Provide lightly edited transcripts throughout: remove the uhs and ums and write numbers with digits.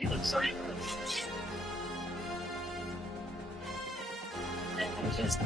He looks so good. And just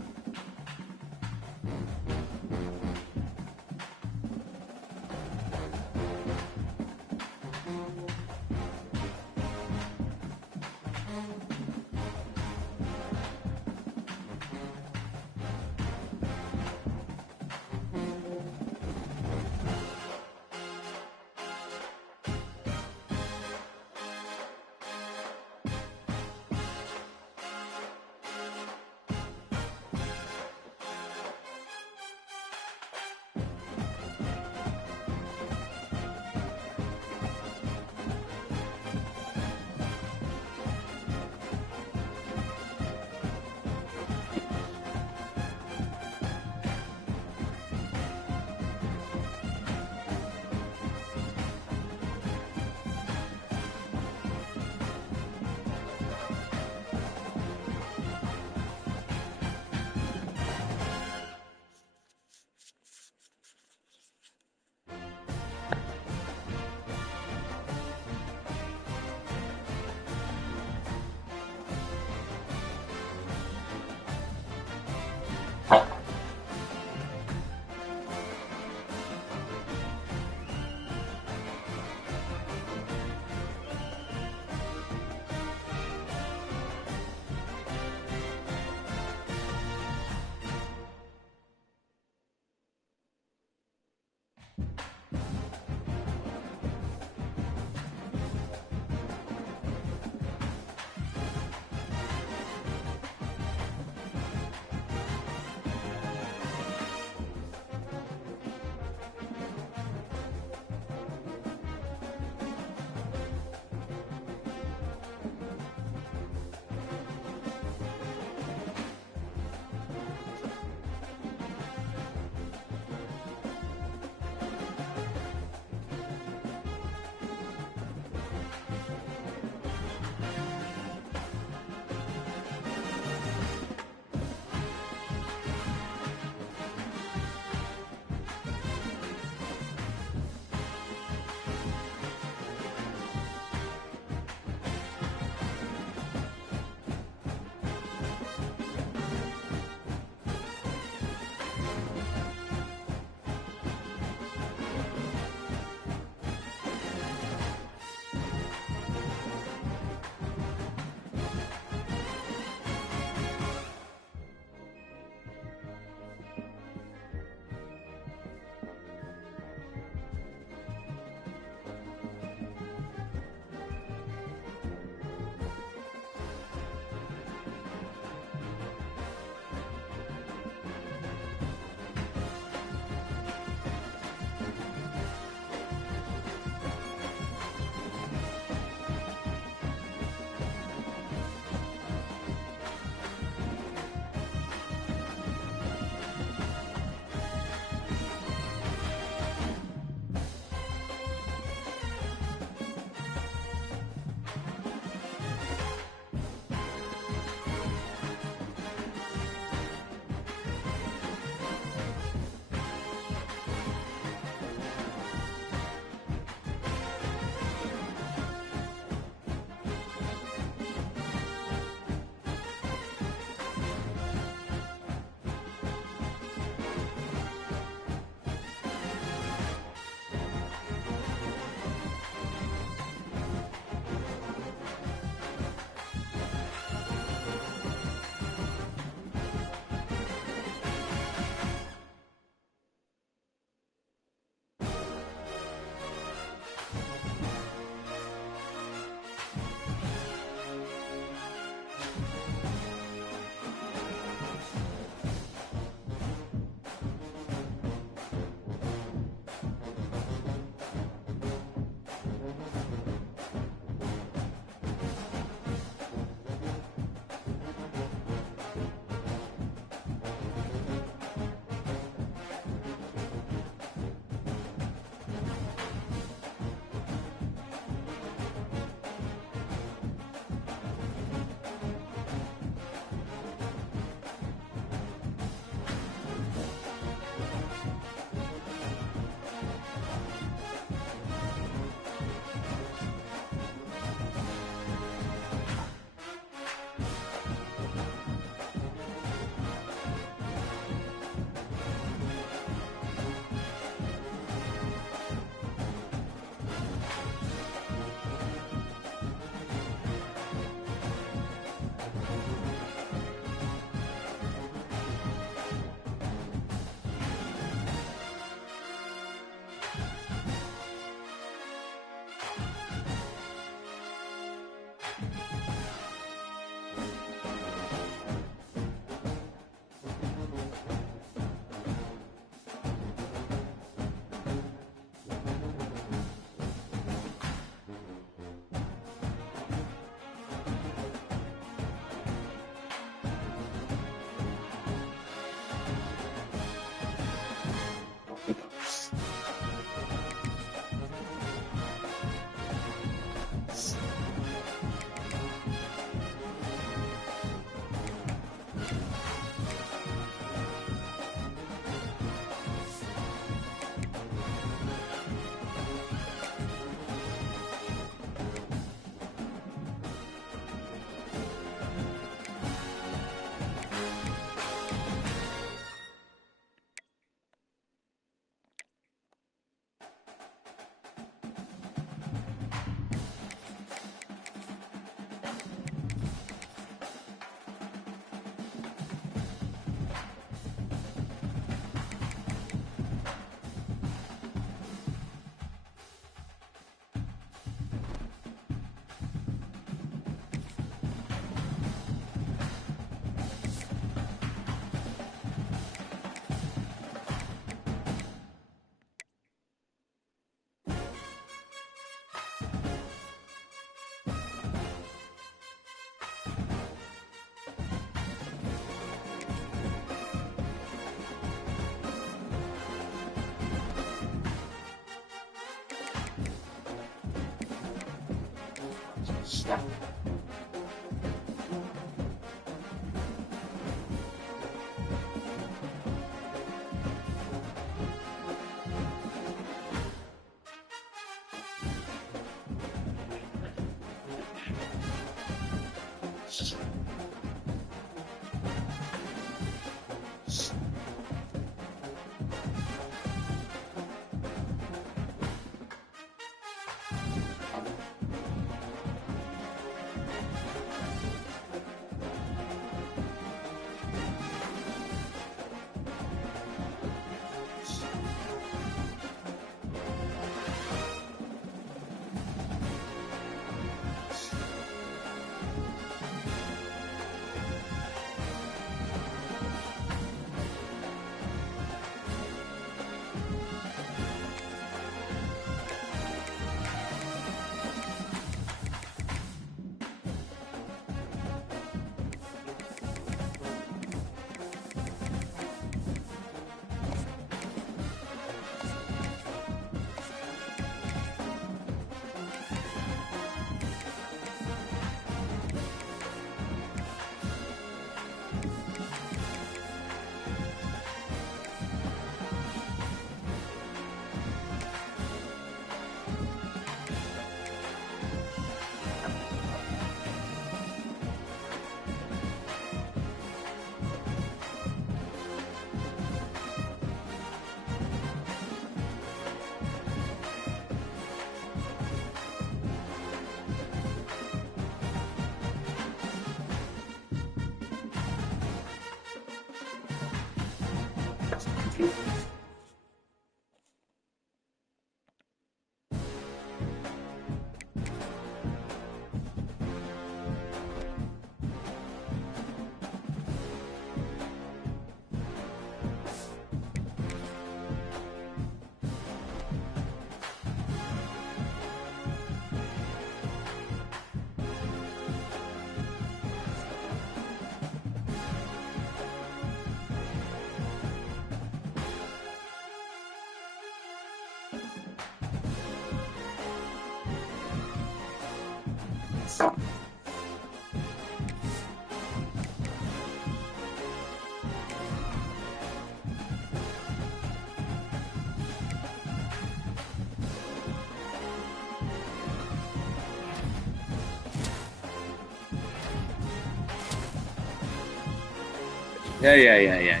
يا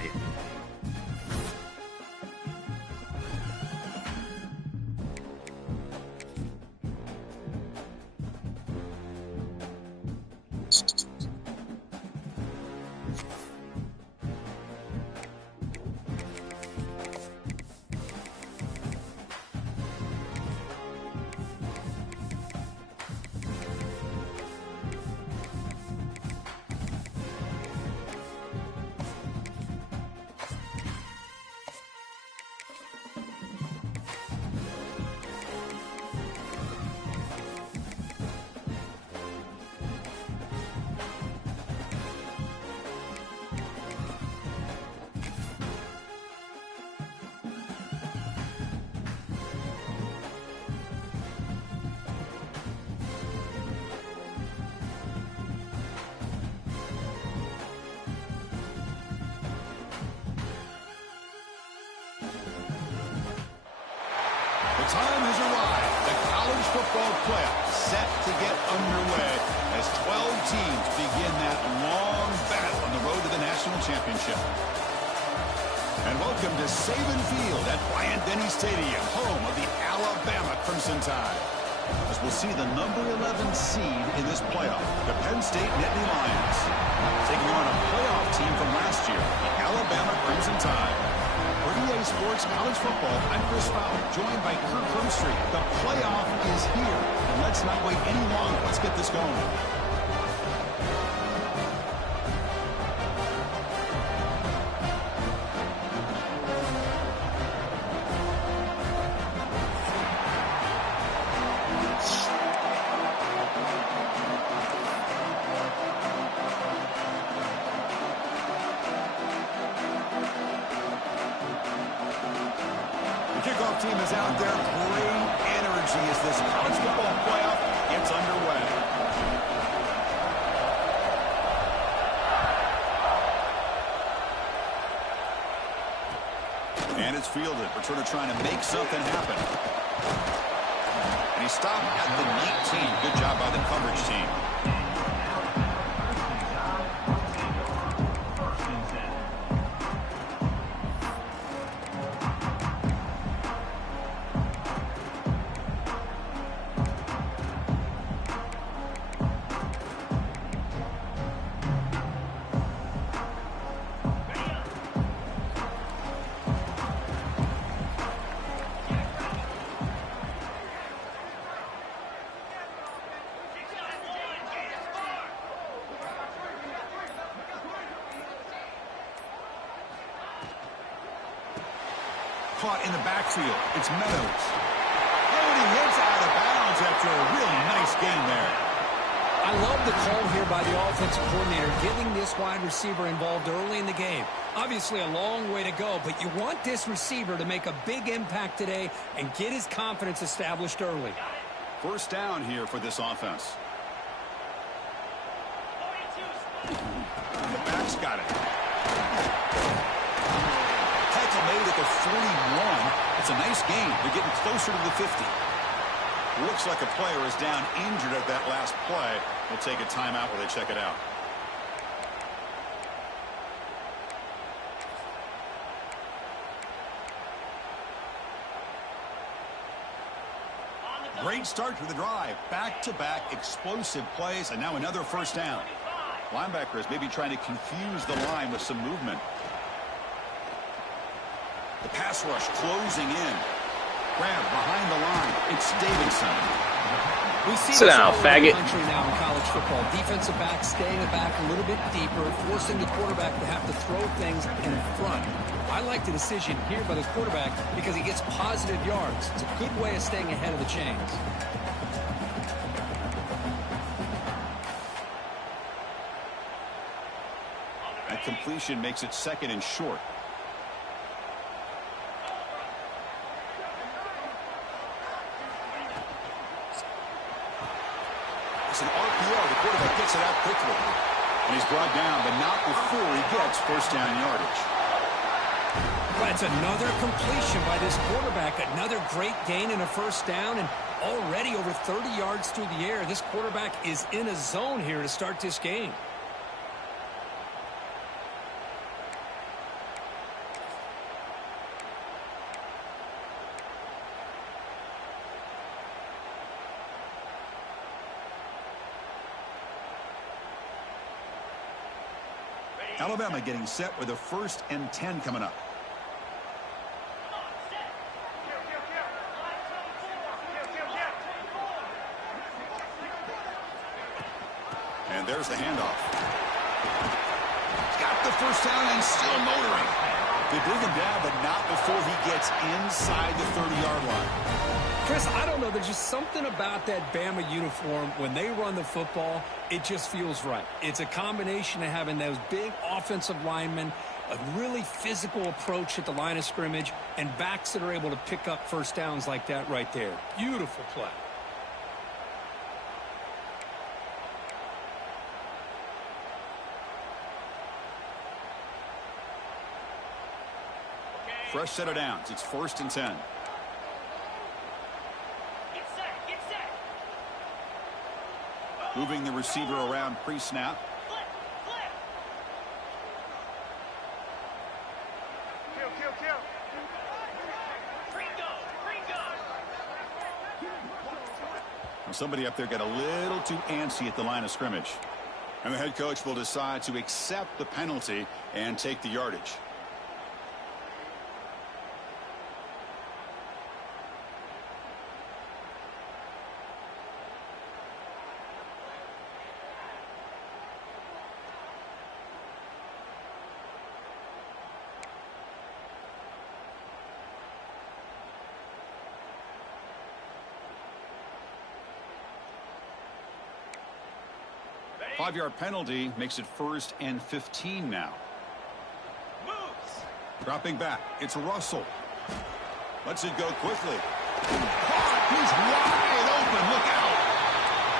football playoffs set to get underway as 12 teams begin that long battle on the road to the national championship. And welcome to Saban Field at Bryant-Denny Stadium, home of the Alabama Crimson Tide. As we'll see the number 11 seed in this playoff, the Penn State Nittany Lions, taking on a playoff team from last year, the Alabama Crimson Tide. For EA Sports College Football, I'm Chris Fowler, joined by Kirk Herbstreit. The playoff is here, and let's not wait any longer. Let's get this going. The kickoff team is out there. Great energy as this college football playoff gets underway. And it's fielded. Returner trying to make something happen. And he stopped at the 19. Good job by the coverage team. Caught in the backfield. It's Meadows. And he hits out of bounds after a really nice game there. I love the call here by the offensive coordinator, getting this wide receiver involved early in the game. Obviously a long way to go, but you want this receiver to make a big impact today and get his confidence established early. First down here for this offense. And the back's got it. Made at the 41. It's a nice game. They're getting closer to the 50. Looks like a player is down injured at that last play. We'll take a timeout where they check it out. Great start to the drive. Back-to-back explosive plays, and now another first down. Linebackers maybe trying to confuse the line with some movement. The pass rush closing in. Grab behind the line. It's Davidson. We see Sit this down, all over faggot. the country now in college football. Defensive backs staying back a little bit deeper, forcing the quarterback to have to throw things in front. I like the decision here by the quarterback because he gets positive yards. It's a good way of staying ahead of the chains. That completion makes it second and short. It's an RPO. The quarterback gets it out quickly. And he's brought down, but not before he gets first down yardage. That's another completion by this quarterback. Another great gain and a first down, and already over 30 yards through the air. This quarterback is in a zone here to start this game. Alabama getting set with a 1st and 10 coming up. And there's the handoff. Got the first down and still motoring. They bring him down, but not before he gets inside the 30-yard line. Chris, I don't know. There's just something about that Bama uniform. When they run the football, it just feels right. It's a combination of having those big offensive linemen, a really physical approach at the line of scrimmage, and backs that are able to pick up first downs like that right there. Beautiful play. Fresh set of downs. It's 1st and 10. Moving the receiver around pre-snap. Somebody up there got a little too antsy at the line of scrimmage. And the head coach will decide to accept the penalty and take the yardage. Five-yard penalty makes it 1st and 15 now. Moves. Dropping back. It's Russell. Lets it go quickly. Caught. He's wide open. Look out.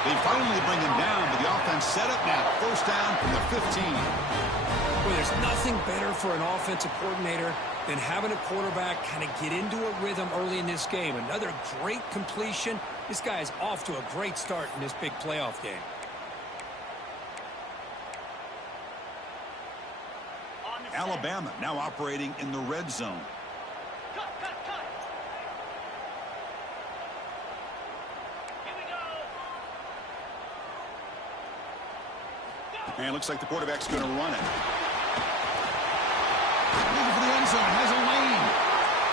They finally bring him down, but the offense set up now. 1st down from the 15. Well, there's nothing better for an offensive coordinator than having a quarterback kind of get into a rhythm early in this game. Another great completion. This guy is off to a great start in this big playoff game. Alabama now operating in the red zone. Cut. Here we go. And it looks like the quarterback's going to run it. Looking for the end zone. Has a lane.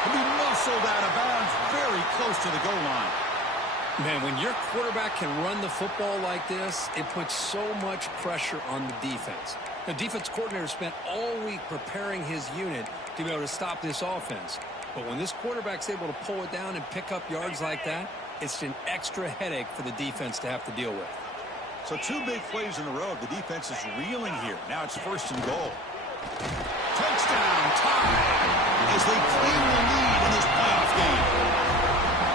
He'll be muscled out of bounds very close to the goal line. Man, when your quarterback can run the football like this, it puts so much pressure on the defense. The defense coordinator spent all week preparing his unit to be able to stop this offense. But when this quarterback's able to pull it down and pick up yards like that, it's an extra headache for the defense to have to deal with. So 2 big plays in a row. The defense is reeling here. Now it's 1st and goal. Touchdown tie as they claim the lead in this playoff game.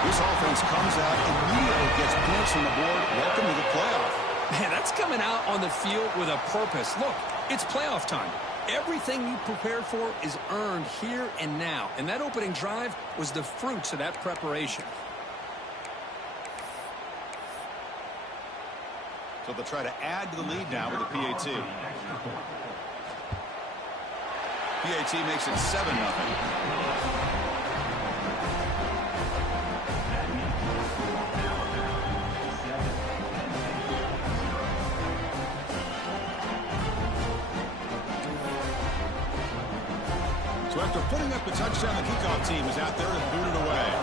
This offense comes out immediately, gets points on the board. Welcome to the playoff. Man, that's coming out on the field with a purpose. Look, it's playoff time. Everything you prepared for is earned here and now. And that opening drive was the fruits of that preparation. So they'll try to add to the lead now with the PAT. PAT makes it 7-0. So after putting up a touchdown, the kickoff team is out there and boot it away.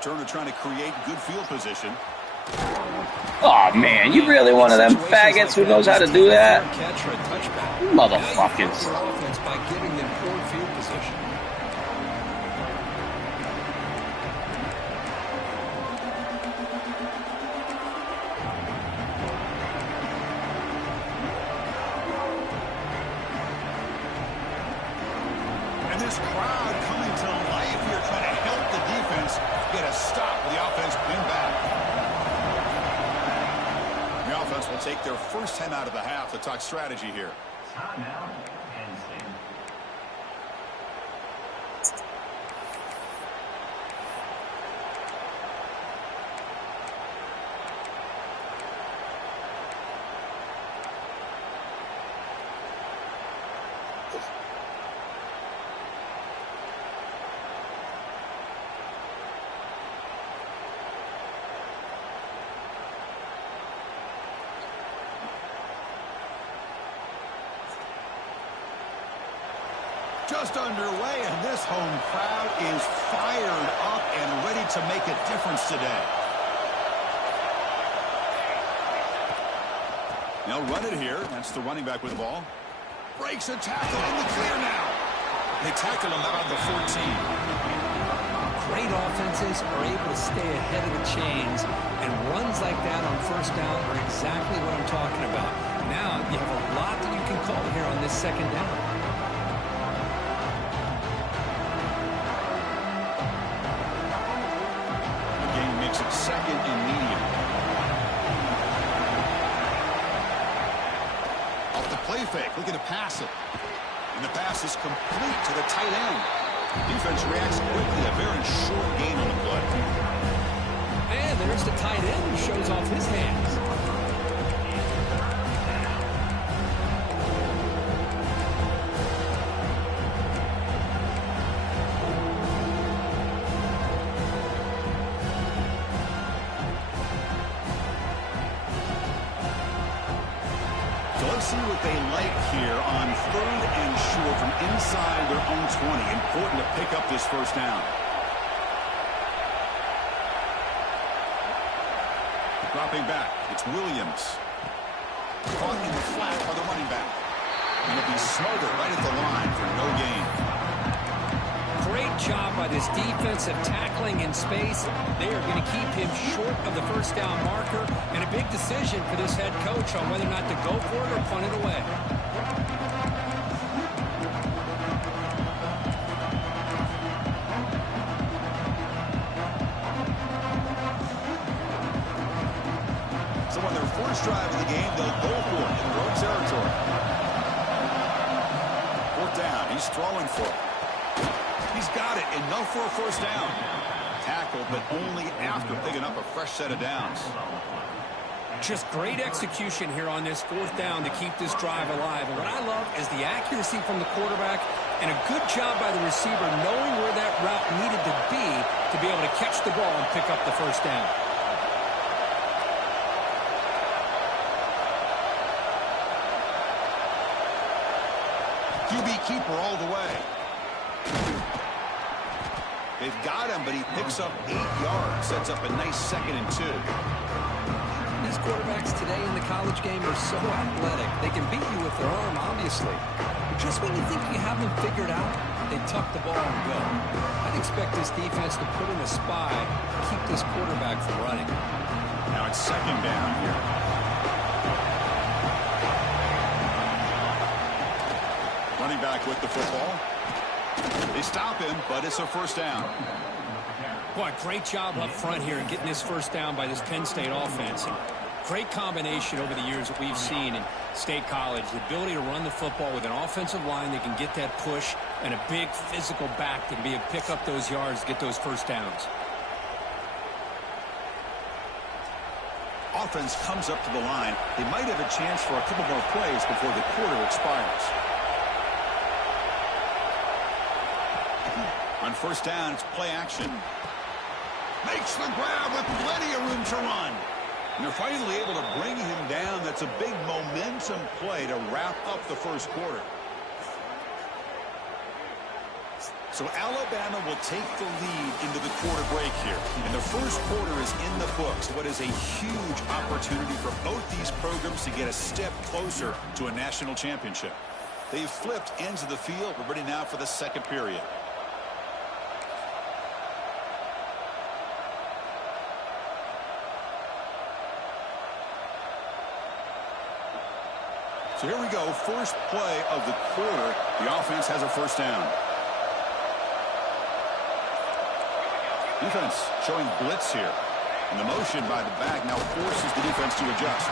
Turner trying to create good field position. Oh man, you really one of them faggots who knows how to do that? Motherfuckers. By giving them poor field position. And this crowd coming to life here, trying to help the defense get a stop with the offense win back. The offense will take their first 10 out of the half to talk strategy here. Timeout, Penn State. Just underway, and this home crowd is fired up and ready to make a difference today. They'll run it here. That's the running back with the ball. Breaks a tackle in the clear now. They tackle him about the 14. Great offenses are able to stay ahead of the chains, and runs like that on 1st down are exactly what I'm talking about. Now you have a lot that you can call here on this 2nd down. Makes it 2nd and medium. Off the play fake, looking to pass it. And the pass is complete to the tight end. Defense reacts quickly. A very short gain on the play. And there's the tight end who shows off his hands. So let's see what they like here on 3rd and short from inside their own 20. Important to pick up this first down. Dropping back, it's Williams. Caught in the flat by the running back. And it'll be smothered right at the line for no gain. Great job by this defensive tackling in space. They are going to keep him short of the first down marker, and a big decision for this head coach on whether or not to go for it or punt it away. So on their first drive of the game, they'll go for it in road territory. 4th down, he's throwing for it. He's got it, enough for a first down. Tackled, but only after picking up a fresh set of downs. Just great execution here on this 4th down to keep this drive alive. And what I love is the accuracy from the quarterback and a good job by the receiver knowing where that route needed to be able to catch the ball and pick up the first down. QB keeper all the way. They've got him, but he picks up 8 yards. Sets up a nice 2nd and 2. These quarterbacks today in the college game are so athletic. They can beat you with their arm, obviously. But just when you think you have them figured out, they tuck the ball and go. I'd expect this defense to put in a spy, keep this quarterback from running. Now it's 2nd down here. Running back with the football. They stop him, but it's a first down. Boy, great job up front here in getting this first down by this Penn State offense. And great combination over the years that we've seen in State College. The ability to run the football with an offensive line that can get that push and a big physical back to be able to pick up those yards, get those first downs. Offense comes up to the line. They might have a chance for a couple more plays before the quarter expires. On first down, it's play action. Makes the grab with plenty of room to run. And they're finally able to bring him down. That's a big momentum play to wrap up the first quarter. So Alabama will take the lead into the quarter break here. And the first quarter is in the books. What is a huge opportunity for both these programs to get a step closer to a national championship. They've flipped ends of the field. We're ready now for the second period. So here we go, first play of the quarter. The offense has a first down. Defense showing blitz here. And the motion by the back now forces the defense to adjust.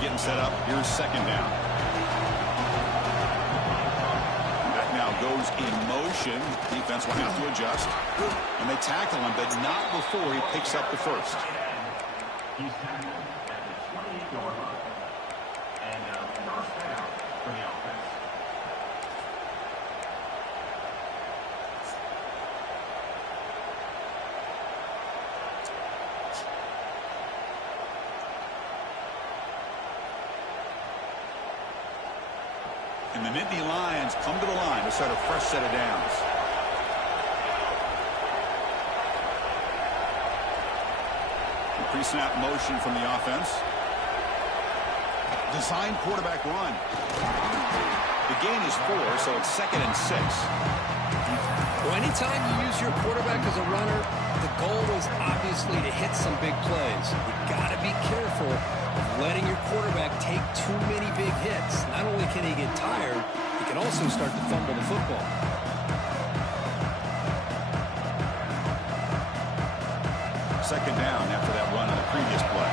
Getting set up. Here's second down. That now goes in motion. Defense will have to adjust. And they tackle him, but not before he picks up the first. He's tackled at the 28-yard line. And first down for the offense. And the Nittany Lions come to the line to start a fresh set of downs. Pre-snap motion from the offense. Design quarterback run. The gain is 4, so it's 2nd and 6. Well, anytime you use your quarterback as a runner, the goal is obviously to hit some big plays. You got to be careful of letting your quarterback take too many big hits. Not only can he get tired, he can also start to fumble the football. Second down after that run on the previous play.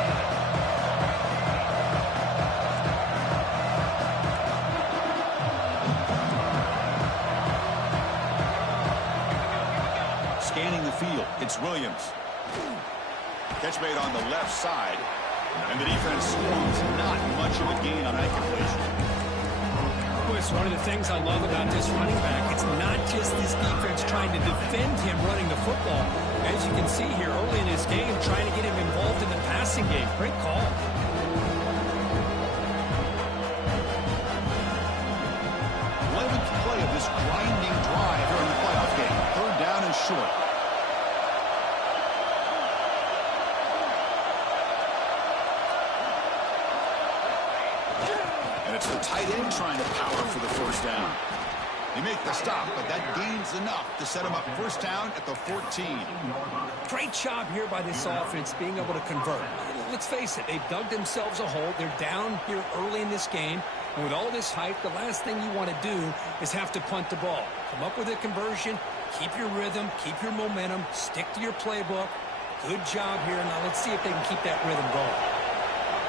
Scanning the field, it's Williams. Catch made on the left side, and the defense swarms. Not much of a gain on that completion. It's one of the things I love about this running back. It's not just this defense trying to defend him running the football. As you can see here early in this game, trying to get him involved in the passing game. Great call. 11th play of this grinding drive here in the playoff game. Third down and short. And it's the tight end trying to power for the first down. They make the stop, but that gains enough to set them up first down at the 14. Great job here by this offense being able to convert. Let's face it, they've dug themselves a hole. They're down here early in this game. And with all this hype, the last thing you want to do is have to punt the ball. Come up with a conversion, keep your rhythm, keep your momentum, stick to your playbook. Good job here. Now let's see if they can keep that rhythm going.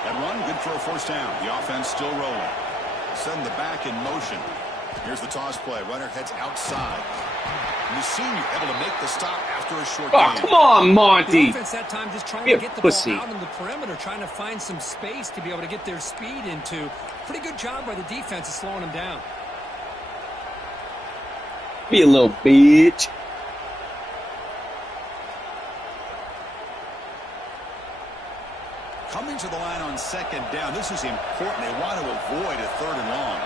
That run, good for a first down. The offense still rolling. Send the back in motion. Here's the toss play. Runner heads outside. And the senior able to make the stop after a short Oh, gain. come on, The Monty. offense that time just trying Be to a get the pussy. ball out in the perimeter, trying to find some space to be able to get their speed into. Pretty good job by the defense of slowing them down. Be a little bitch. Coming to the line on second down. This is important. They want to avoid a third and long.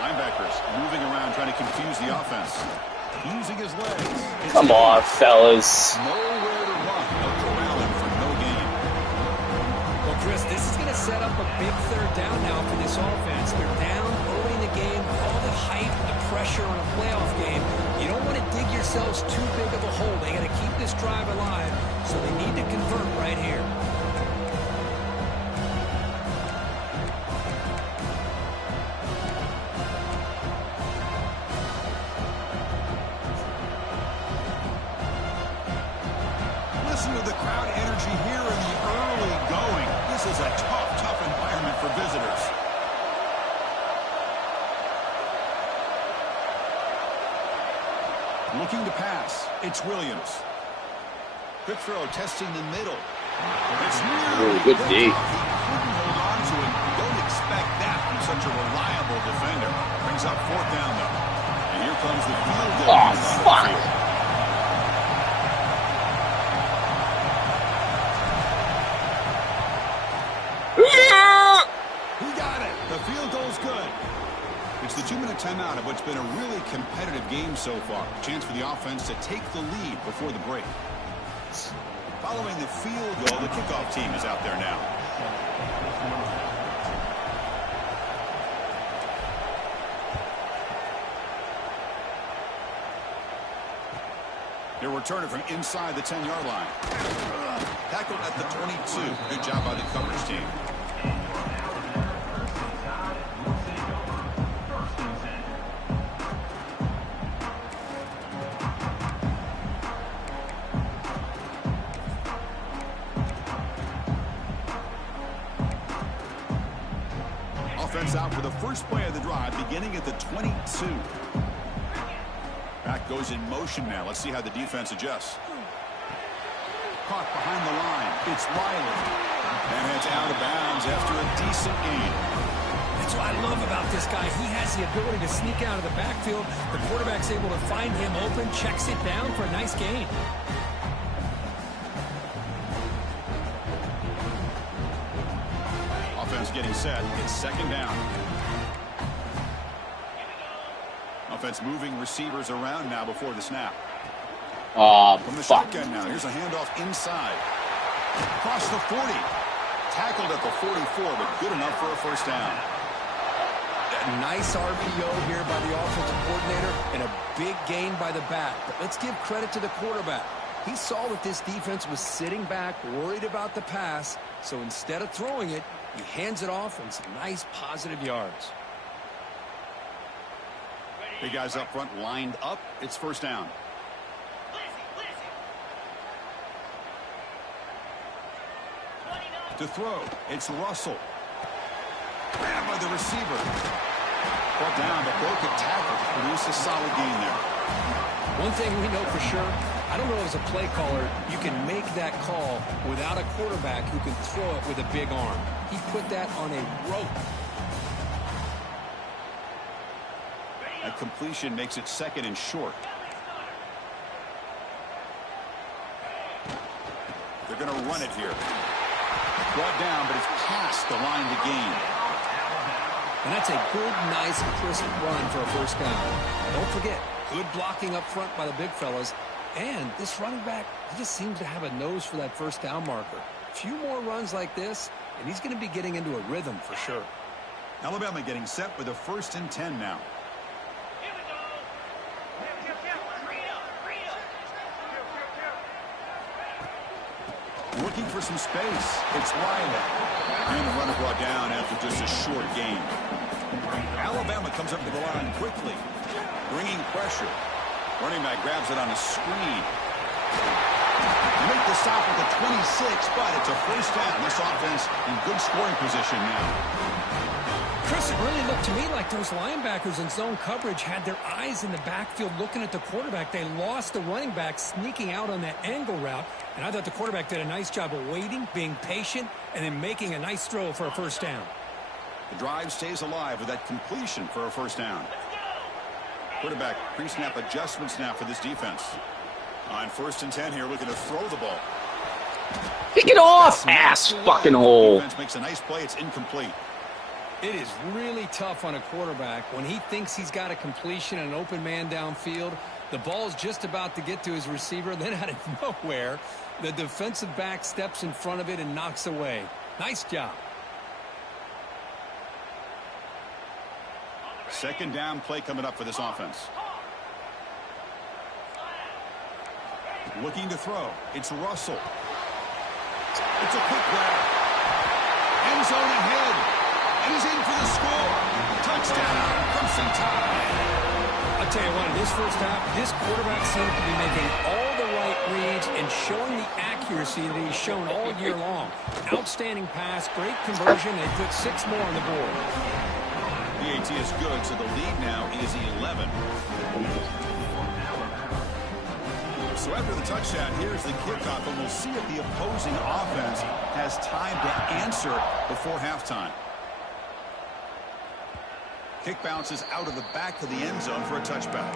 Linebackers moving around, trying to confuse the offense. Using his legs. Come on, fellas. Nowhere to run. No corralling for no gain. Well, Chris, this is going to set up a big third down now for this offense. They're down early in the game. All the hype, the pressure on a playoff game. You don't want to dig yourselves too big of a hole. They got to keep this drive alive, so they need to convert right here. Listen to the crowd energy here in the early going. This is a tough environment for visitors. Looking to pass. It's Williams. Quick throw, testing the middle. It's nearly Ooh, good D. He couldn't hold on to it. Don't expect that from such a reliable defender. Brings up fourth down, though. And here comes the field goal. Oh, fuck. He got it. The field goal's good. It's the 2-minute timeout of what's been a really competitive game so far. Chance for the offense to take the lead before the break. Following the field goal, the kickoff team is out there now. He'll return it from inside the 10-yard line. Tackled at the 22. Good job by the coverage team. Offense out for the first play of the drive, beginning at the 22. Back goes in motion now. Let's see how the defense adjusts. Caught behind the line. It's Riley. And it's out of bounds after a decent gain. That's what I love about this guy. He has the ability to sneak out of the backfield. The quarterback's able to find him open, checks it down for a nice gain. Offense getting set. It's second down. Offense moving receivers around now before the snap. From the Fuck. shotgun now. Here's a handoff inside. Across the 40. Tackled at the 44, but good enough for a first down. A nice RPO here by the offensive coordinator and a big gain by the back. But let's give credit to the quarterback. He saw that this defense was sitting back, worried about the pass, so instead of throwing it, he hands it off and some nice positive yards. Big guys up front lined up. It's first down. To throw, it's Russell. Grabbed by the receiver. Brought down, but broke a tackle to produce a solid gain there. One thing we know for sure, I don't know as a play caller, you can make that call without a quarterback who can throw it with a big arm. He put that on a rope. That completion makes it second and short. They're going to run it here. Brought down, but it's past the line to gain. And that's a good, nice, crisp run for a first down. Don't forget, good blocking up front by the big fellas. And this running back, he just seems to have a nose for that first down marker. A few more runs like this, and he's going to be getting into a rhythm for sure. Alabama getting set with a 1st and 10 now. Looking for some space. It's Riley. And the runner brought down after just a short gain. Alabama comes up to the line quickly, bringing pressure. Running back grabs it on a screen. They make the stop at the 26, but it's a first down. This offense in good scoring position now. Chris, it really looked to me like those linebackers in zone coverage had their eyes in the backfield looking at the quarterback. They lost the running back sneaking out on that angle route, and I thought the quarterback did a nice job of waiting, being patient, and then making a nice throw for a first down. The drive stays alive with that completion for a first down. Quarterback pre-snap adjustments now for this defense. On 1st and 10 here, looking to throw the ball. Kick it off, ass fucking hole. Defense makes a nice play. It's incomplete. It is really tough on a quarterback when he thinks he's got a completion and an open man downfield. The ball's just about to get to his receiver. Then out of nowhere, the defensive back steps in front of it and knocks away. Nice job. Second down play coming up for this offense. Looking to throw. It's Russell. It's a quick grab. End zone ahead. And he's in for the score. Touchdown, Crimson Tide. I'll tell you what, in this first half, this quarterback seemed to be making all the right reads and showing the accuracy that he's shown all year long. Outstanding pass, great conversion, and put 6 more on the board. The AT is good, so the lead now is 11. So after the touchdown, here's the kickoff, and we'll see if the opposing offense has time to answer before halftime. Kick bounces out of the back of the end zone for a touchback.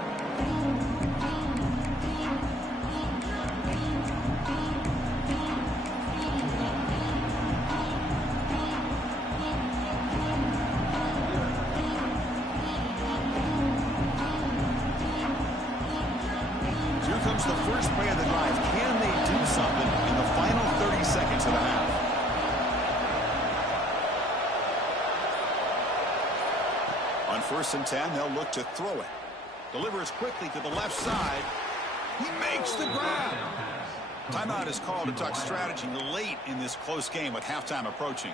Here comes the first play of the drive. Can they do something in the final 30 seconds of the half? On 1st and 10, they'll look to throw it. Delivers quickly to the left side. He makes the grab. Timeout is called to talk strategy late in this close game with halftime approaching.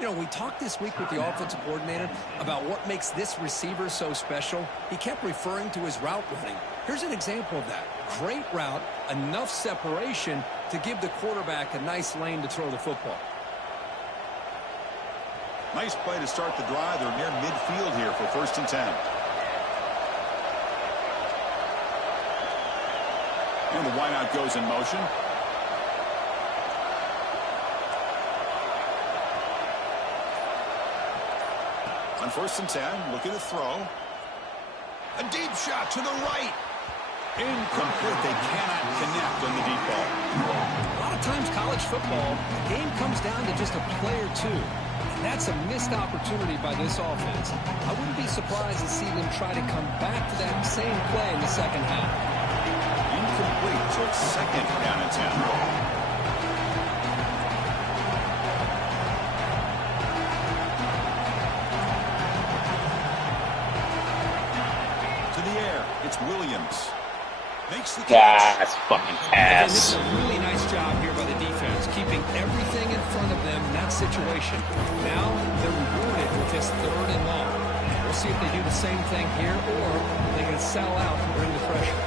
You know, we talked this week with the offensive coordinator about what makes this receiver so special. He kept referring to his route running. Here's an example of that. Great route, enough separation to give the quarterback a nice lane to throw the football. Nice play to start the drive. They're near midfield here for 1st and 10. And the wideout goes in motion. On 1st and 10, looking to throw. A deep shot to the right. Incomplete. They cannot connect on the deep ball. A lot of times college football, the game comes down to just a play or two. And that's a missed opportunity by this offense. I wouldn't be surprised to see them try to come back to that same play in the second half. Incomplete, so it's second down and 10. It's Williams. Makes the Ah, catch. that's fucking Again, this is pass. a really nice job here by the defense, keeping everything in front of them in that situation. Now they're rewarded with this 3rd and long. We'll see if they do the same thing here, or they're going to sell out and bring the pressure.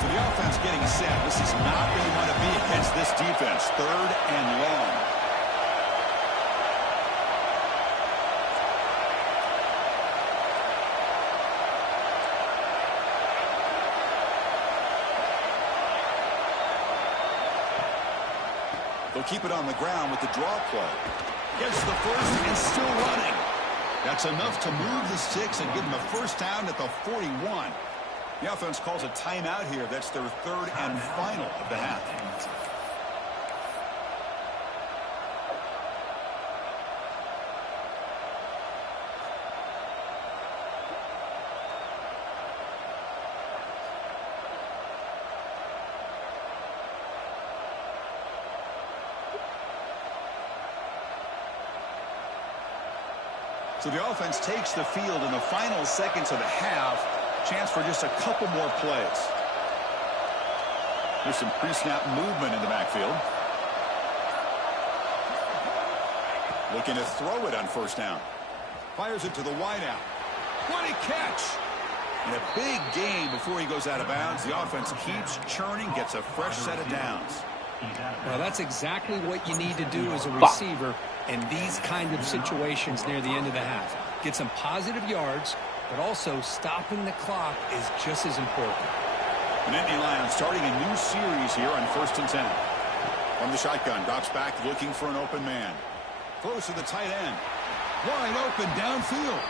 So the offense getting set. This is not where you want to be against this defense. 3rd and long. They'll keep it on the ground with the draw play. Gets the first and still running. That's enough to move the sticks and give them a first down at the 41. The offense calls a timeout here. That's their 3rd and final of the half. So the offense takes the field in the final seconds of the half. Chance for just a couple more plays. There's some pre-snap movement in the backfield. Looking to throw it on first down. Fires it to the wideout. What a catch! And a big gain before he goes out of bounds. The offense keeps churning, gets a fresh set of downs. Well, that's exactly what you need to do as a receiver in these kind of situations near the end of the half. Get some positive yards, but also stopping the clock is just as important. The Nittany Lions starting a new series here on 1st and 10. From the shotgun, drops back looking for an open man. Throws to the tight end. Wide open downfield.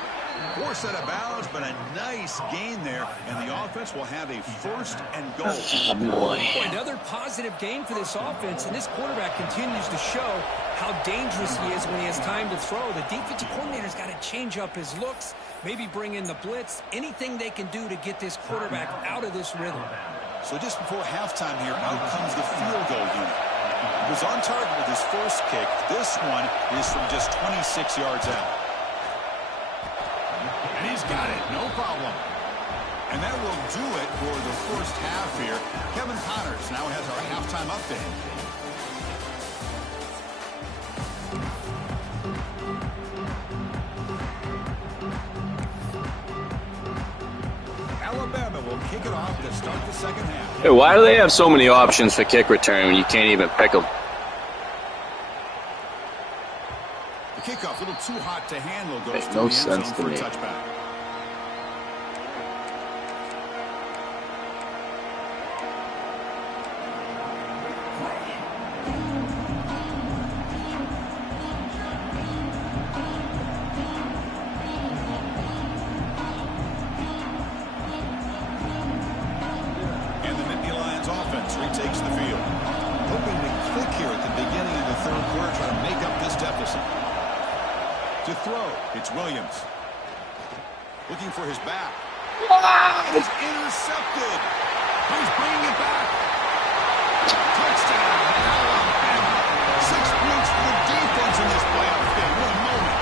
Forced out of bounds, but a nice gain there, and the offense will have a 1st and goal. Oh, boy. Boy, another positive gain for this offense, and this quarterback continues to show how dangerous he is when he has time to throw. The defensive coordinator's got to change up his looks, maybe bring in the blitz, anything they can do to get this quarterback out of this rhythm. So just before halftime here, out comes the field goal unit. He was on target with his first kick. This one is from just 26 yards out. And he's got it, no problem. And that will do it for the first half here. Kevin Connors now has our halftime update. Alabama will kick it off to start the second half. Hey, why do they have so many options for kick return when you can't even pick them? The kickoff, a little too hot to handle, goes Makes to no the end sense zone to for a me. touchback. And the Nittany Lions offense retakes the field. Hoping to click here at the beginning of the 3rd quarter, try to make up this deficit. To throw, it's Williams. Looking for his back. And he's intercepted. He's bringing it back. Touchdown, Alabama. 6 points for the defense in this playoff game. What a moment.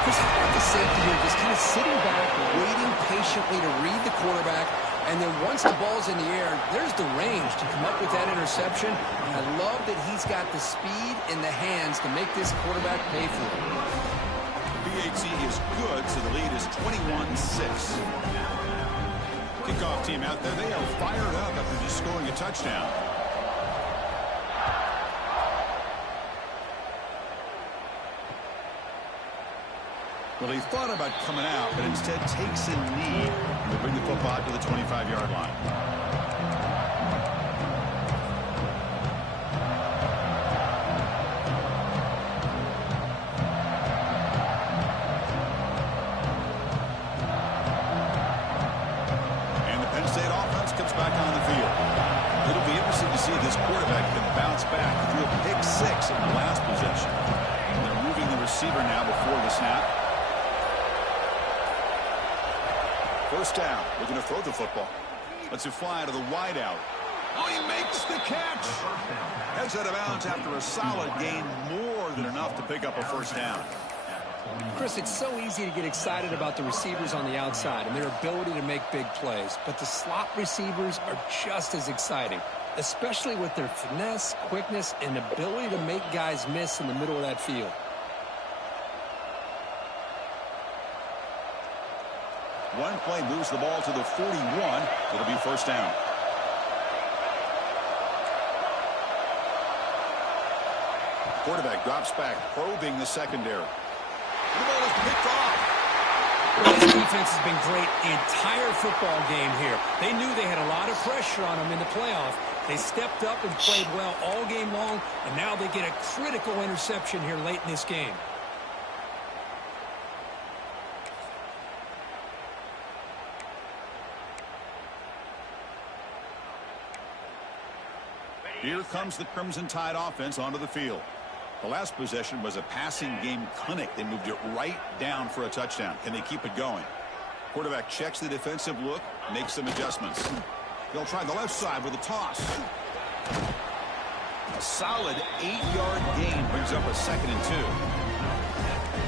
Because how about the safety here, just kind of sitting back, waiting patiently to read the quarterback, and then once the ball's in the air, there's the range to come up with that interception. And I love that he's got the speed in the hands to make this quarterback pay for it. BAT is good, so the lead is 21-6. Kickoff team out there, they are fired up after just scoring a touchdown. Well, he thought about coming out, but instead takes a knee and will bring the football out to the 25-yard line. And the Penn State offense comes back on the field. It'll be interesting to see if this quarterback can bounce back. He threw a pick 6 in the last possession. And they're moving the receiver now before the snap. First down, looking to throw the football. Lets it fly to the wideout. Oh, he makes the catch. Heads out of bounds after a solid gain, more than enough to pick up a first down. Chris, it's so easy to get excited about the receivers on the outside and their ability to make big plays, but the slot receivers are just as exciting, especially with their finesse, quickness, and ability to make guys miss in the middle of that field. One play moves the ball to the 41. It'll be first down. Quarterback drops back, probing the secondary. The ball is picked off. This defense has been great the entire football game here. They knew they had a lot of pressure on them in the playoff. They stepped up and played well all game long, and now they get a critical interception here late in this game. Here comes the Crimson Tide offense onto the field. The last possession was a passing game clinic. They moved it right down for a touchdown. Can they keep it going? Quarterback checks the defensive look, makes some adjustments. They'll try the left side with a toss. A solid 8-yard gain brings up a 2nd and 2.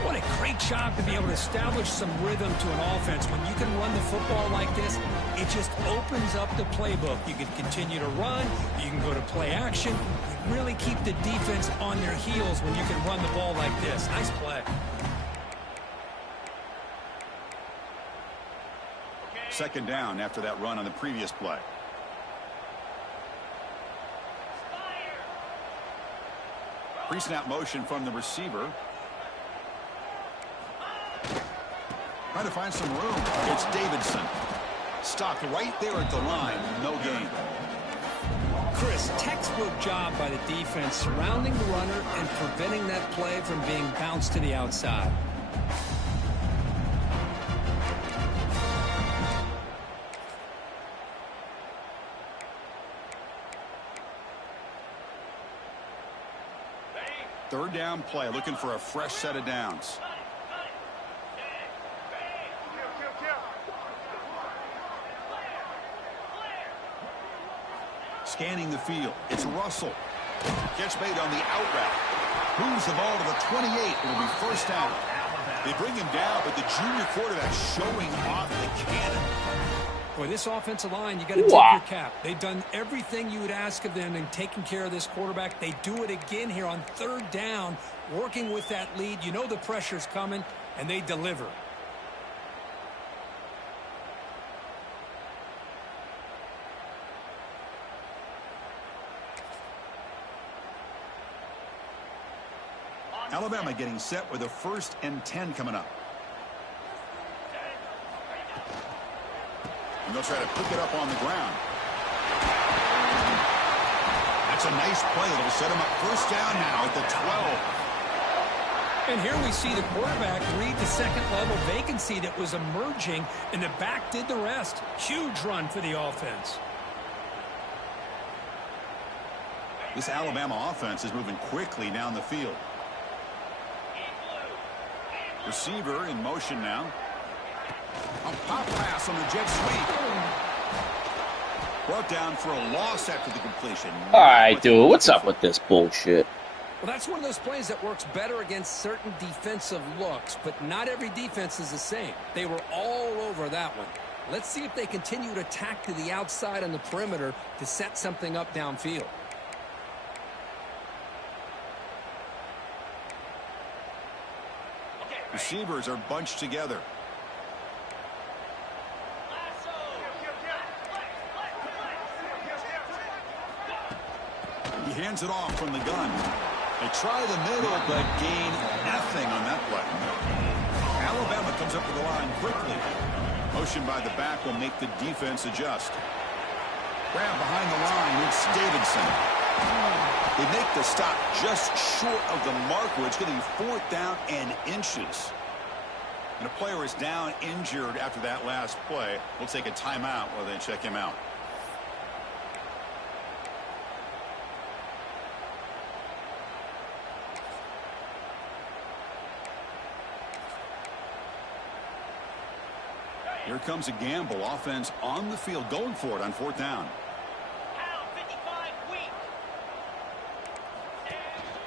What a great job to be able to establish some rhythm to an offense. When you can run the football like this, it just opens up the playbook. You can continue to run. You can go to play action. You really keep the defense on their heels when you can run the ball like this. Nice play. Second down after that run on the previous play. Pre-snap motion from the receiver. Trying to find some room. It's Davidson. Stopped right there at the line. No gain. Chris, textbook job by the defense surrounding the runner and preventing that play from being bounced to the outside. Third down play, looking for a fresh set of downs. Scanning the field. It's Russell. Catch made on the out route. Moves the ball to the 28. It'll be first down. They bring him down, but the junior quarterback showing off the cannon. Boy, this offensive line, you got to tip your cap. They've done everything you would ask of them in taking care of this quarterback. They do it again here on third down, working with that lead. You know the pressure's coming, and they deliver. Alabama getting set with a 1st and 10 coming up. And they'll try to pick it up on the ground. That's a nice play. It'll set him up first down now at the 12. And here we see the quarterback read the second-level vacancy that was emerging, and the back did the rest. Huge run for the offense. This Alabama offense is moving quickly down the field. Receiver in motion now. A pop pass on the jet sweep. Brought down for a loss after the completion. All right, dude. What's up with this bullshit? Well, that's one of those plays that works better against certain defensive looks, but not every defense is the same. They were all over that one. Let's see if they continue to attack to the outside on the perimeter to set something up downfield. Receivers are bunched together. He hands it off from the gun. They try the middle, but gain nothing on that play. Alabama comes up to the line quickly. Motion by the back will make the defense adjust. Grab behind the line. It's Davidson. They make the stop just short of the mark, where it's going to be 4th down and inches. And a player is down injured after that last play. We'll take a timeout while they check him out. Here comes a gamble. Offense on the field, going for it on 4th down.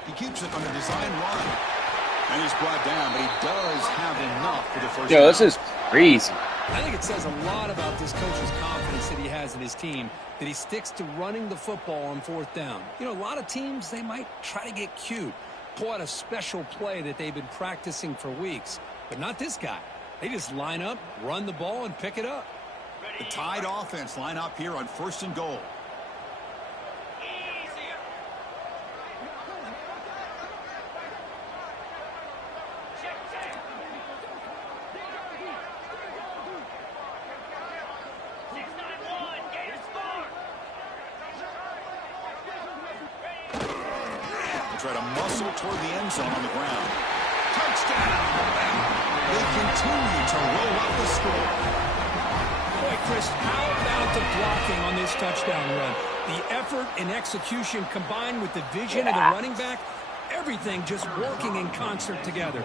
He keeps it on a design run. And he's brought down, but he does have enough for the first Yo, down. this is crazy. I think it says a lot about this coach's confidence that he has in his team, that he sticks to running the football on fourth down. You know, a lot of teams, they might try to get cute, pull out a special play that they've been practicing for weeks. But not this guy. They just line up, run the ball, and pick it up. The Tide offense line up here on 1st and goal. Try to muscle toward the end zone on the ground. Touchdown! They continue to roll up the score. Boy, Chris, how about the blocking on this touchdown run? The effort and execution combined with the vision of the running back, everything just working in concert together.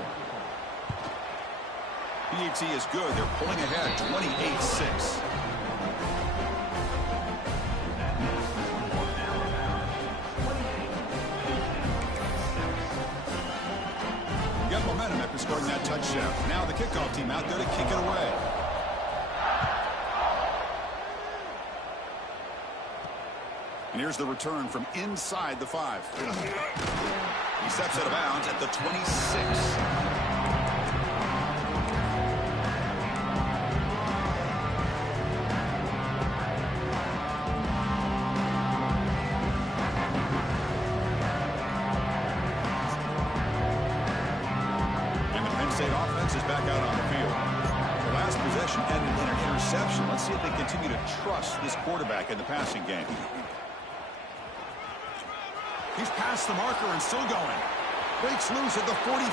PAT is good. They're pulling ahead 28-6. Got momentum after scoring that touchdown. Now the kickoff team out there to kick it away. And here's the return from inside the 5. He steps out of bounds at the 26. State offense is back out on the field. The last possession ended in an interception. Let's see if they continue to trust this quarterback in the passing game. He's past the marker and still going. Breaks loose at the 45.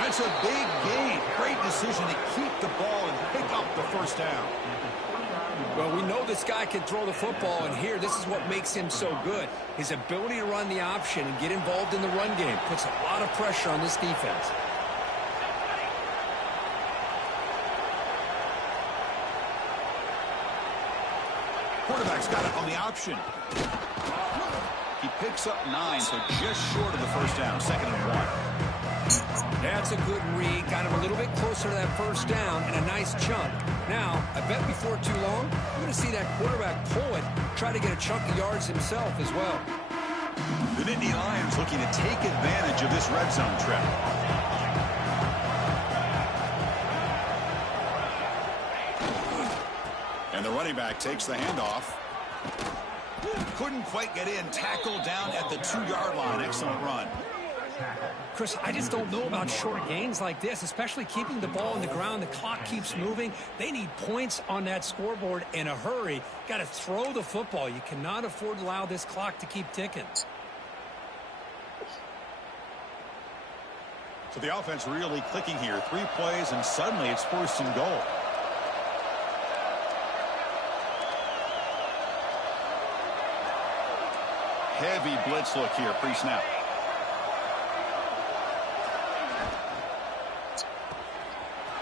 That's a big gain. Great decision to keep the ball and pick up the first down. Well, we know this guy can throw the football, and here, this is what makes him so good. His ability to run the option and get involved in the run game puts a lot of pressure on this defense. Quarterback's got it on the option. He picks up 9, so just short of the first down. 2nd and 1. That's a good read. Got him a little bit closer to that first down and a nice chunk. Now, I bet before too long, we're going to see that quarterback pull it, try to get a chunk of yards himself as well. The Nittany Lions looking to take advantage of this red zone trip. And the running back takes the handoff. Couldn't quite get in. Tackled down at the 2-yard line. Excellent run. Chris, I just don't know about short gains like this, especially keeping the ball on the ground. The clock keeps moving. They need points on that scoreboard in a hurry. Got to throw the football. You cannot afford to allow this clock to keep ticking. So the offense really clicking here. 3 plays, and suddenly it's 1st and goal. Heavy blitz look here, pre-snap.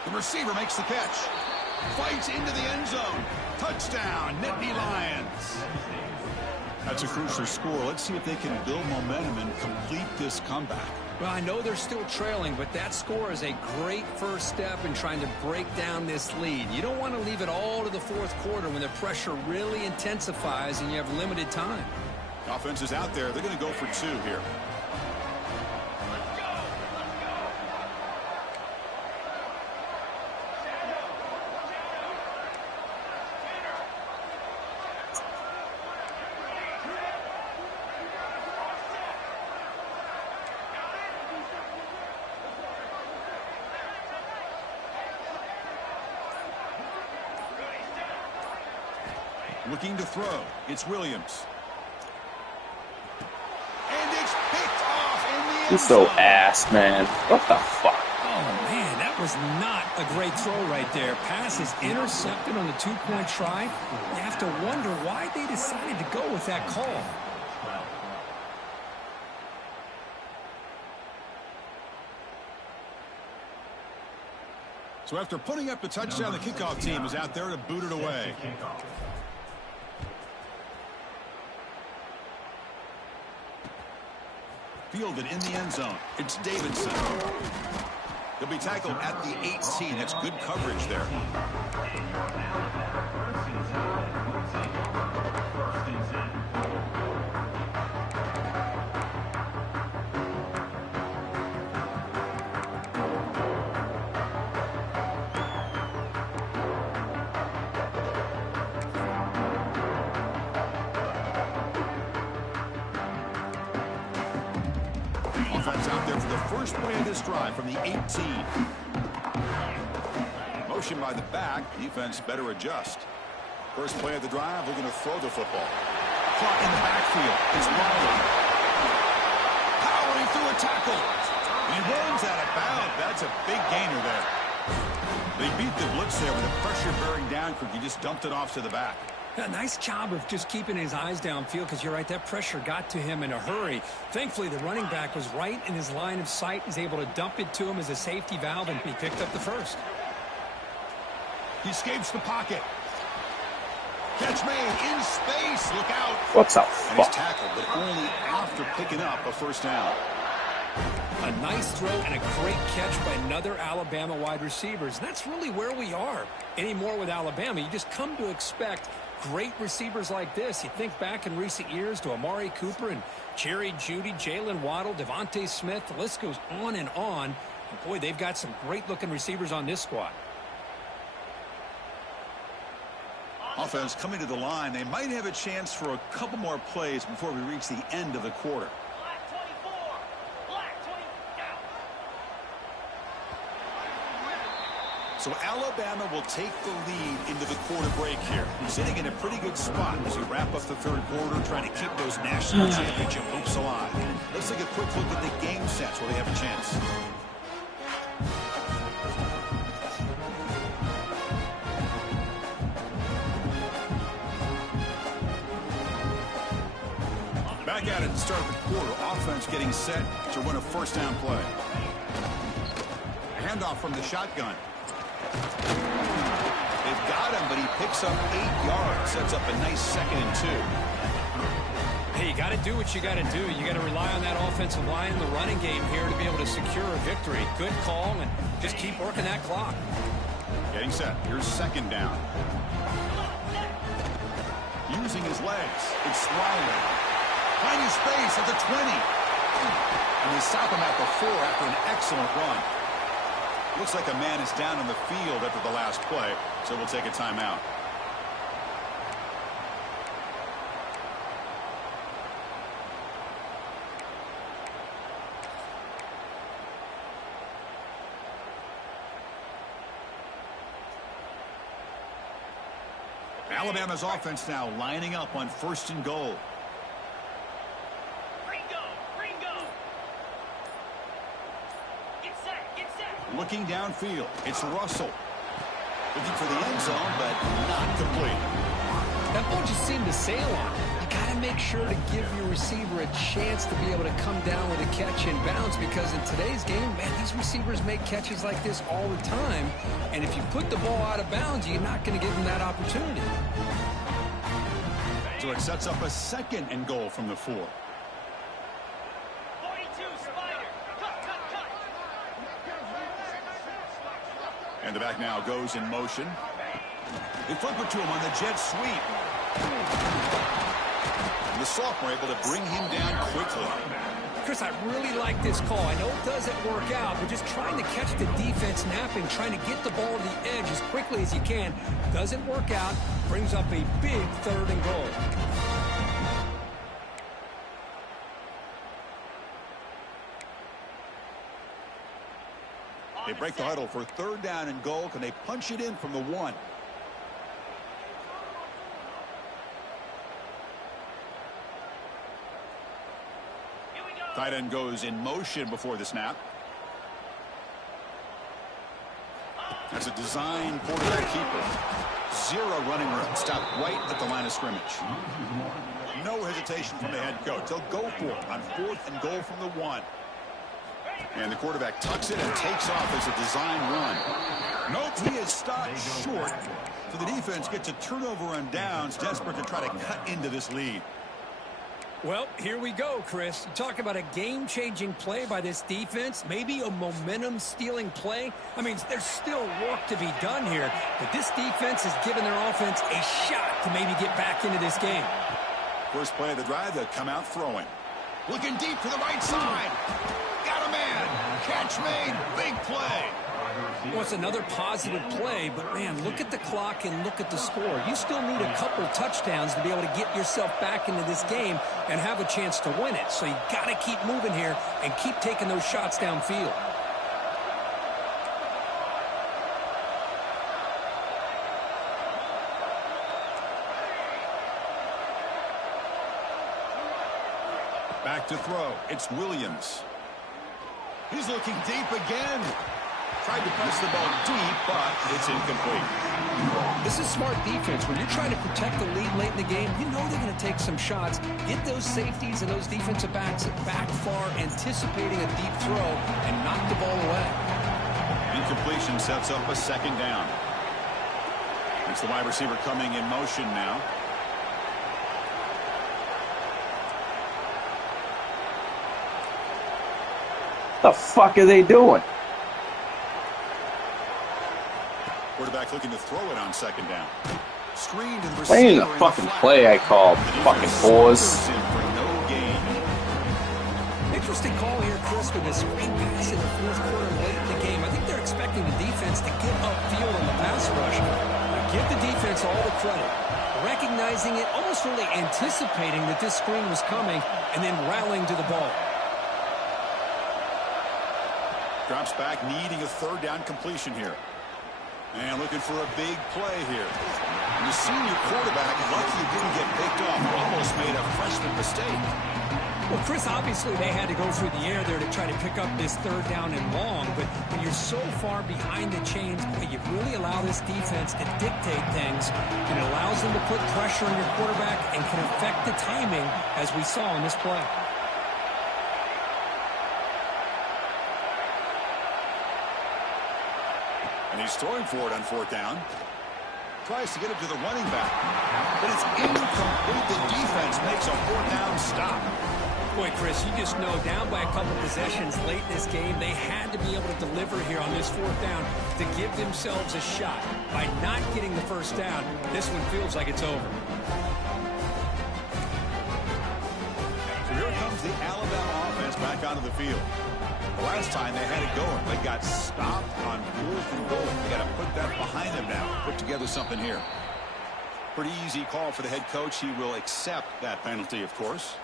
The receiver makes the catch. Fights into the end zone. Touchdown, Nittany Lions. That's a crucial score. Let's see if they can build momentum and complete this comeback. Well, I know they're still trailing, but that score is a great first step in trying to break down this lead. You don't want to leave it all to the 4th quarter when the pressure really intensifies and you have limited time. Offense is out there. They're going to go for 2 here. Looking to throw. It's Williams. And it's picked off in the end He's so zone. ass, man. What the fuck? Oh, man, that was not a great throw right there. Pass is intercepted on the 2-point try. You have to wonder why they decided to go with that call. So after putting up the touchdown, the kickoff team is out there to boot it away. fielded in the end zone. It's Davidson. He'll be tackled at the 18. That's good coverage there. Offense out there for the first play of this drive from the 18. Motion by the back. Defense better adjust. First play of the drive, we're going to throw the football. Caught in the backfield. It's Waller. Powering through a tackle. And he runs out of bounds. That's a big gainer there. They beat the blitz there with the pressure bearing down. He just dumped it off to the back. A nice job of just keeping his eyes downfield, because you're right, that pressure got to him in a hurry. Thankfully, the running back was right in his line of sight. He's able to dump it to him as a safety valve, and he picked up the first. He escapes the pocket. Catch made in space. Look out. What's up? And he's tackled, but only after picking up a first down. A nice throw and a great catch by another Alabama wide receivers. That's really where we are anymore with Alabama. You just come to expect great receivers like this. You think back in recent years to Amari Cooper and Jerry Jeudy, Jalen Waddle, Devontae Smith. The list goes on and on. And boy, they've got some great-looking receivers on this squad. Offense coming to the line. They might have a chance for a couple more plays before we reach the end of the quarter. So Alabama will take the lead into the quarter break here. Sitting in a pretty good spot as we wrap up the third quarter, trying to keep those national championship hopes alive. Let's take a quick look at the game sets where they have a chance. Back at it at the start of the quarter. Offense getting set to run a first down play. A handoff from the shotgun. They've got him, but he picks up 8 yards. Sets up a nice 2nd and 2. Hey, you got to do what you got to do. You got to rely on that offensive line in the running game here to be able to secure a victory. Good call, and just keep working that clock. Getting set. Here's 2nd down. Using his legs. It's Swiley. Finding space at the 20. And they stop him at the 4 after an excellent run. Looks like a man is down on the field after the last play, so we'll take a timeout. Alabama's offense now lining up on 1st and goal. Looking downfield, it's Russell. Looking for the end zone, but not complete. That ball just seemed to sail on. You got to make sure to give your receiver a chance to be able to come down with a catch in bounds, because in today's game, man, these receivers make catches like this all the time. And if you put the ball out of bounds, you're not going to give them that opportunity. So it sets up a 2nd and goal from the 4. And the back now goes in motion. They flip it to him on the jet sweep. And the sophomore able to bring him down quickly. Chris, I really like this call. I know it doesn't work out, but just trying to catch the defense napping, trying to get the ball to the edge as quickly as you can. Doesn't work out. Brings up a big 3rd and goal. They break the huddle for 3rd down and goal. Can they punch it in from the 1? Tight end goes in motion before the snap. That's a design quarterback keeper. 0 running room. Stopped right at the line of scrimmage. No hesitation from the head coach. They'll go for it on 4th and goal from the 1. And the quarterback tucks it and takes off as a design run. Nope, he is stopped short. So the defense gets a turnover on downs, desperate to try to cut into this lead. Well, here we go, Chris. You talk about a game-changing play by this defense, maybe a momentum-stealing play. I mean, there's still work to be done here, but this defense has given their offense a shot to maybe get back into this game. First play of the drive, they'll come out throwing. Looking deep to the right side. Got a man. Catch made. Big play. Well, it's another positive play, but, man, look at the clock and look at the score. You still need a couple touchdowns to be able to get yourself back into this game and have a chance to win it. So you got to keep moving here and keep taking those shots downfield. Back to throw. It's Williams. He's looking deep again. Tried to press the ball deep, but it's incomplete. This is smart defense. When you're trying to protect the lead late in the game, you know they're going to take some shots, get those safeties and those defensive backs back far, anticipating a deep throw, and knock the ball away. Incompletion sets up a second down. It's the wide receiver coming in motion now. The fuck are they doing? Quarterback looking to throw it on second down. Screen to the receiver. Playing the fucking play I called. Fucking whores. Interesting call here, Chris, with a screen pass in the fourth quarter late in the game. I think they're expecting the defense to get upfield on the pass rush. Give the defense all the credit. Recognizing it, almost really anticipating that this screen was coming, and then rallying to the ball. Drops back, needing a third down completion here. And looking for a big play here. And the senior quarterback, lucky he didn't get picked off. Almost made a freshman mistake. Well, Chris, obviously they had to go through the air there to try to pick up this third down and long. But when you're so far behind the chains, you really allow this defense to dictate things. And it allows them to put pressure on your quarterback and can affect the timing, as we saw in this play. And he's throwing for it on fourth down. Tries to get it to the running back. But it's incomplete. The defense makes a fourth down stop. Boy, Chris, you just know down by a couple possessions late in this game, they had to be able to deliver here on this fourth down to give themselves a shot. By not getting the first down, this one feels like it's over. So here comes the Alabama offense back onto the field. The last time they had it going, they got stopped on 4th and goal. They got to put that behind them now. Put together something here. Pretty easy call for the head coach. He will accept that penalty, of course.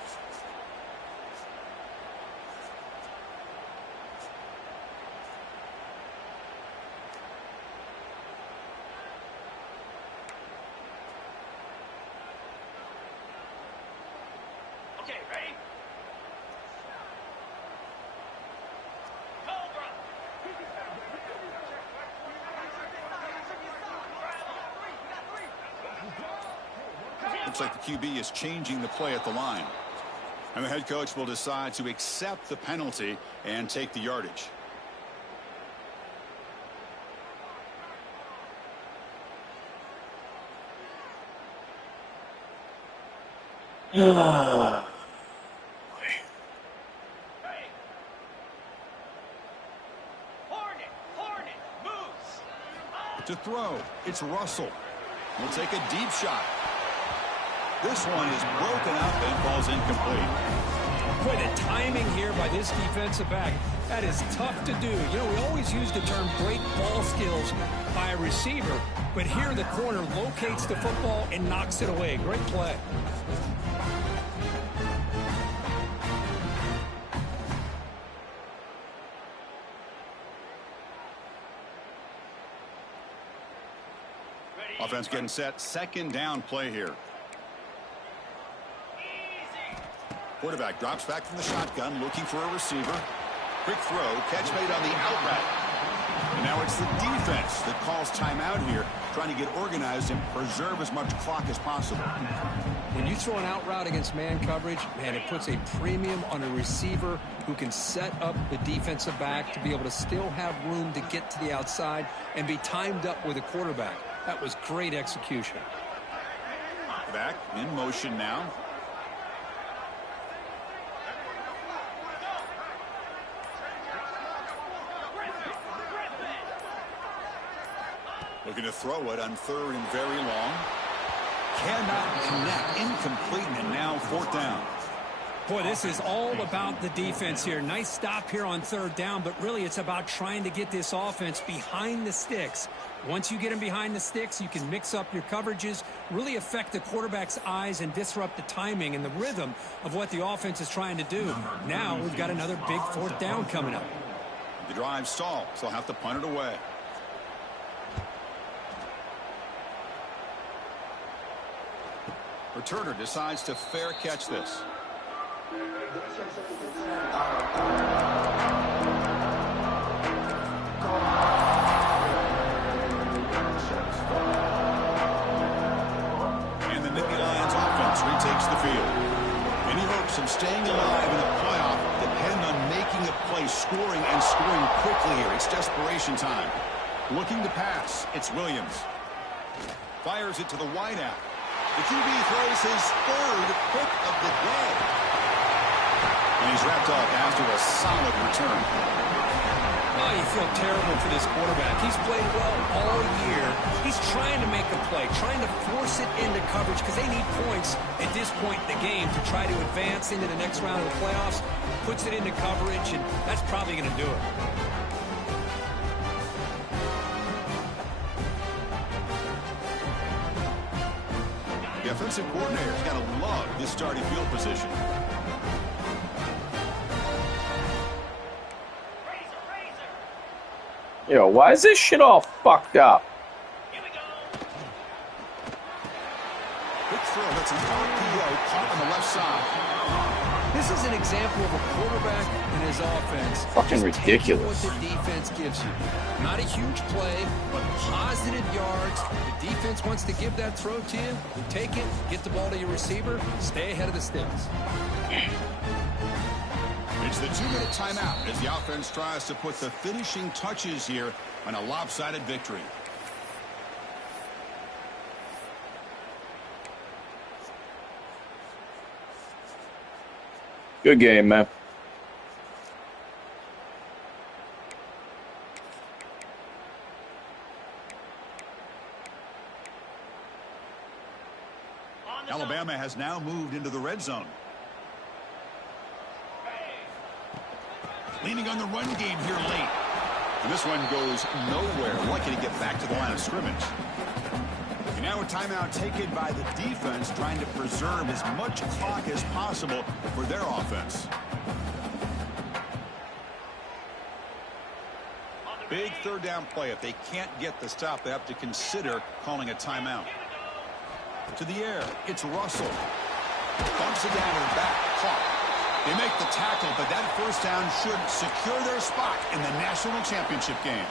Okay, ready? Looks like the QB is changing the play at the line. And the head coach will decide to accept the penalty and take the yardage. Hornet moves. To throw, it's Russell. Will take a deep shot. This one is broken up and falls incomplete. Boy, the timing here by this defensive back, that is tough to do. You know, we always use the term great ball skills by a receiver, but here the corner locates the football and knocks it away. Great play. Offense getting set. Second down play here. Quarterback drops back from the shotgun, looking for a receiver. Quick throw, catch made on the out route. And now it's the defense that calls timeout here, trying to get organized and preserve as much clock as possible. When you throw an out route against man coverage, man, it puts a premium on a receiver who can set up the defensive back to be able to still have room to get to the outside and be timed up with a quarterback. That was great execution. Back in motion now. Looking to throw it on 3rd and very long. Cannot connect. Incomplete, and now 4th down. Boy, this is all about the defense here. Nice stop here on 3rd down, but really it's about trying to get this offense behind the sticks. Once you get them behind the sticks, you can mix up your coverages, really affect the quarterback's eyes and disrupt the timing and the rhythm of what the offense is trying to do. Now we've got another big 4th down coming up. The drive stalled, so they'll have to punt it away. Returner decides to fair catch this. And the Nittany Lions offense retakes the field. Any hopes of staying alive in the playoff depend on making a play, scoring and scoring quickly here. It's desperation time. Looking to pass. It's Williams. Fires it to the wideout. The QB throws his 3rd pick of the day. And he's wrapped up after a solid return. Oh, you feel terrible for this quarterback. He's played well all year. He's trying to make a play, trying to force it into coverage because they need points at this point in the game to try to advance into the next round of the playoffs. Puts it into coverage, and that's probably going to do it. The offensive coordinator's got to love this starting field position. Yo, why is this shit all fucked up? Big throw. That's an RPO caught on the left side. This is an example of a quarterback and his offense. Fucking just ridiculous. taking what the defense gives you. Not a huge play, but positive yards. The defense wants to give that throw to you. You take it, get the ball to your receiver, stay ahead of the sticks. It's the 2-minute timeout as the offense tries to put the finishing touches here on a lopsided victory. Good game, man. Alabama has now moved into the red zone. Leaning on the run game here late. And this one goes nowhere. Lucky to get back to the line of scrimmage. And now a timeout taken by the defense, trying to preserve as much clock as possible for their offense. Big 3rd down play. If they can't get the stop, they have to consider calling a timeout. To the air, it's Russell. Bumps it down to the back. Caught. They make the tackle, but that 1st down should secure their spot in the national championship game.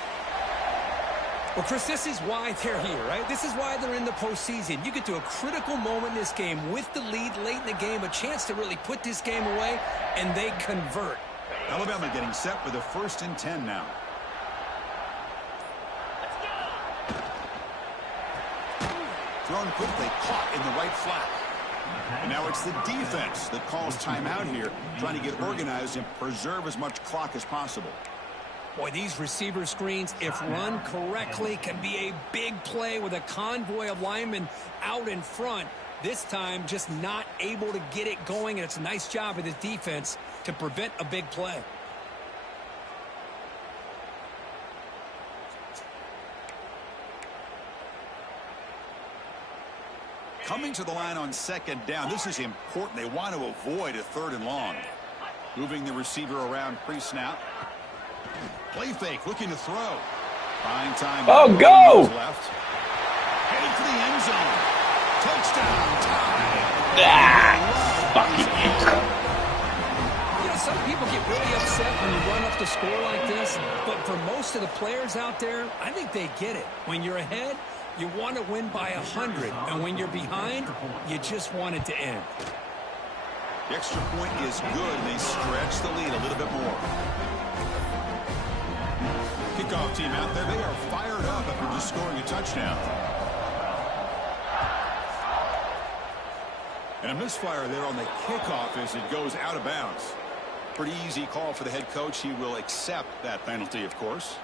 Well, Chris, this is why they're here, right? This is why they're in the postseason. You get to a critical moment in this game with the lead late in the game, a chance to really put this game away, and they convert. Alabama getting set for the 1st and 10 now. Thrown quickly, caught in the right flat. And now it's the defense that calls timeout here, trying to get organized and preserve as much clock as possible. Boy, these receiver screens, if run correctly, can be a big play with a convoy of linemen out in front. This time, just not able to get it going, and it's a nice job of the defense to prevent a big play. Coming to the line on 2nd down. This is important. They want to avoid a 3rd and long. Moving the receiver around pre-snap. Play fake, looking to throw. Buying time. Oh, go! Left. Heading for the end zone. Touchdown time. Fucking You know, some people get really upset when you run up the score like this, but for most of the players out there, I think they get it. When you're ahead, you want to win by 100, and when you're behind, you just want it to end. The extra point is good. They stretch the lead a little bit more. Kickoff team out there. They are fired up after just scoring a touchdown. And a misfire there on the kickoff as it goes out of bounds. Pretty easy call for the head coach. He will accept that penalty, of course.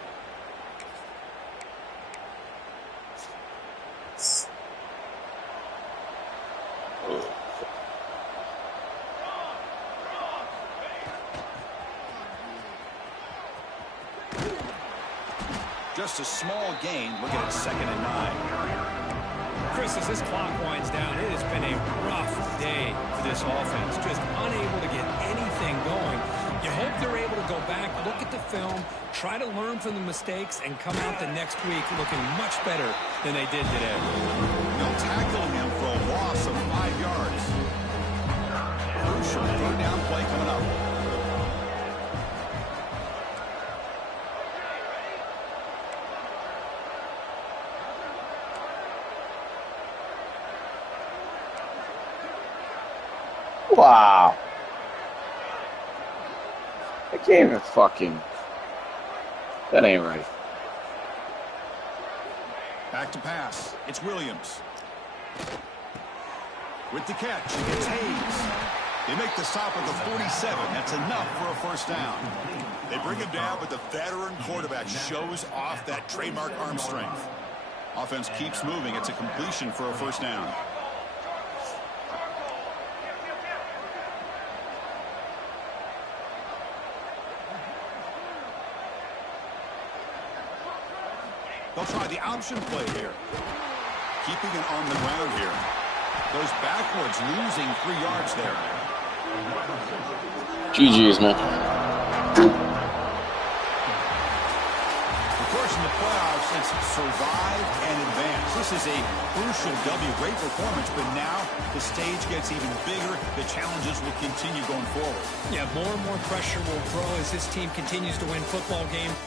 Just a small gain. Look at it, 2nd and 9. Chris, as this clock winds down, it has been a rough day for this offense. Just unable to get anything going. You hope they're able to go back, look at the film, try to learn from the mistakes, and come out the next week looking much better than they did today. They'll tackle him for a loss of 5 yards. Crucial 3rd down play coming up. Wow. I can't even fucking... That ain't right. Back to pass. It's Williams. With the catch, it's Hayes. They make the stop at the 47. That's enough for a 1st down. They bring him down, but the veteran quarterback shows off that trademark arm strength. Offense keeps moving. It's a completion for a 1st down. They'll try the option play here. Keeping it on the ground here. Goes backwards, losing 3 yards there. GG's, man. Of course, in the playoffs, it's survive and advance. This is a crucial W. Great performance, but now the stage gets even bigger. The challenges will continue going forward. Yeah, more and more pressure will grow as this team continues to win football games.